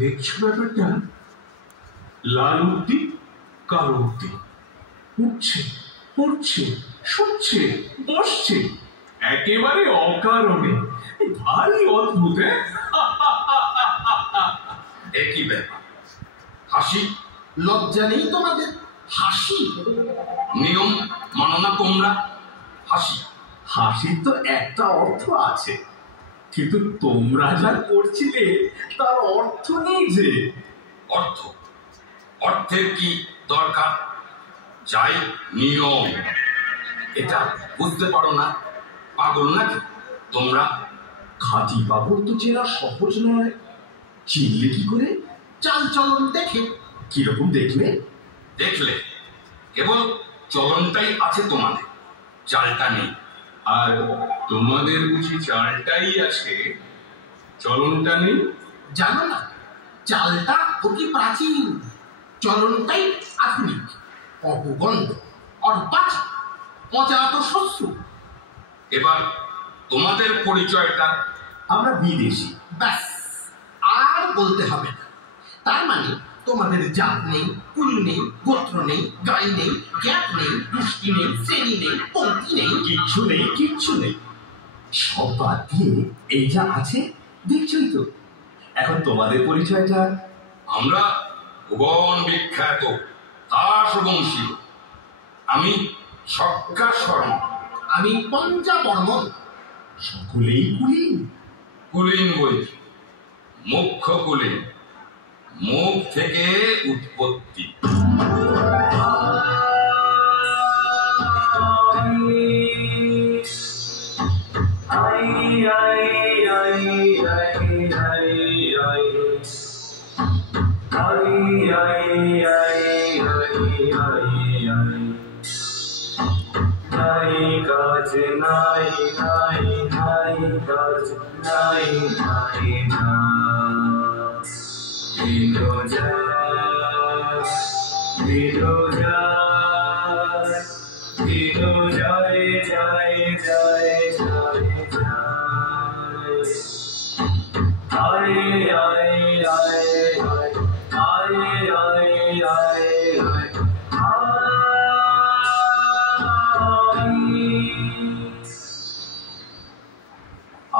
দেখছো ব্যাপারটা? লাল উঠতি কালো উঠতি, উঠছে পড়ছে শুচ্ছে বসছে একেবারে অকারণে। ভারী অদ্ভুত। একই ব্যাপার। হাসি লজ্জা নেই তোমাদের? হাসি নিয়ম মানো না তোমরা? হাসি হাসির তো একটা অর্থ আছে, কিন্তু তোমরা যা করছিলে তার অর্থ নেই যে। অর্থ? অর্থের কি দরকার? চাই নিয়ম। এটা বুঝতে পারো না? পাগল নাকি তোমরা? খাঁটি পাগল তো চেনা সহজ নয়। চিনলে কি করে? চাল চলন দেখে। কিরকম দেখলে? দেখলে কেবল চলনটাই আছে তোমাদের, চালটা নেই। আর তোমাদের বুঝি চালটাই আছে, চলনটা নেই? জানো না, চালটা অতি প্রাচীন, চলনটাই আধুনিক। অপগন্ধ অর্বাচ অজাত শস্য। এবার তোমাদের পরিচয়টা? আমরা বিদেশি। ব্যাস, আর বলতে হবে না। তার মানে তোমাদের জাত নেই, কুল নেই, গোত্র নেই, গাই নেই, জ্ঞাত নেই, দৃষ্টি নেই, শ্রেণী নেই, পঙ্ক্তি নেই, কিচ্ছু নেই, কিচ্ছু নেই। সব বাদ দিয়ে এই যা আছে দেখছই তো। এখন তোমাদের পরিচয়টা? আমরা ভুবন বিখ্যাত দাসবংশী। আমি সজ্ঞা শর্মা। আমি পঞ্চাবর্মন। সকলেই কুলীন। কুলীন বলছি, মুখ্য কুলীন। মুখ থেকে উৎপত্তি।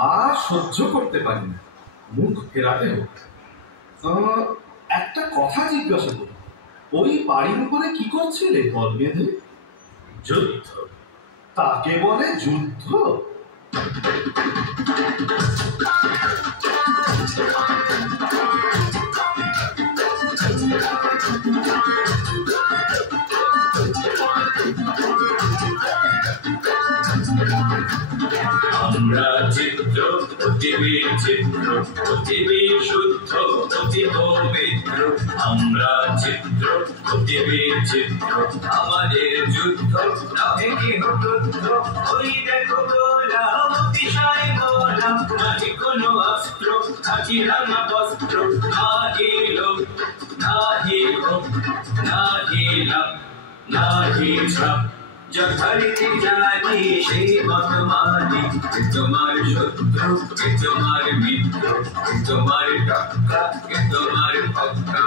আর সহ্য করতে পারি না, মুখ ফেরাতে হোক। একটা কথা জিজ্ঞাসা করি, ওই বাড়ির উপরে কি করছিলে বল বেঁধে? যুদ্ধ। তাকে বলে যুদ্ধ? আমরা চিত্র পৃথিবীর চিত্র, পৃথিবীর শুদ্ধ অতি পবিত্র। আমরা চিত্র পৃথিবীর চিত্র, আমাদের যুদ্ধ নহে কেহ ক্রুদ্ধ। ওই দেখো গোলাম অতিশয় গোলাম, নাহি কোনো অস্ত্র, নাহি রাঙা বস্ত্র, নাহি লোক, নাহি ক্ষোভ, নাহি লাভ, নাহি ছাপ। যথারীতি জানি সেই মত মানি, তোমার শত্রু কে তোমার মিত্র, তোমার টাকা কে তোমার পক্কা।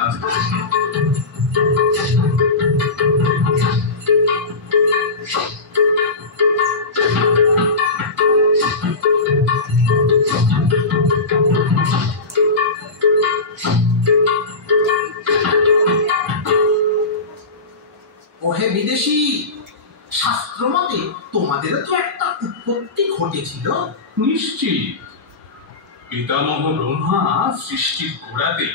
ওহে বিদেশি, শাস্ত্র মতে তোমাদেরও তো একটা উৎপত্তি ঘটেছিল। নিশ্চিত। পিতামহ ব্রহ্মা সৃষ্টির গোড়াতে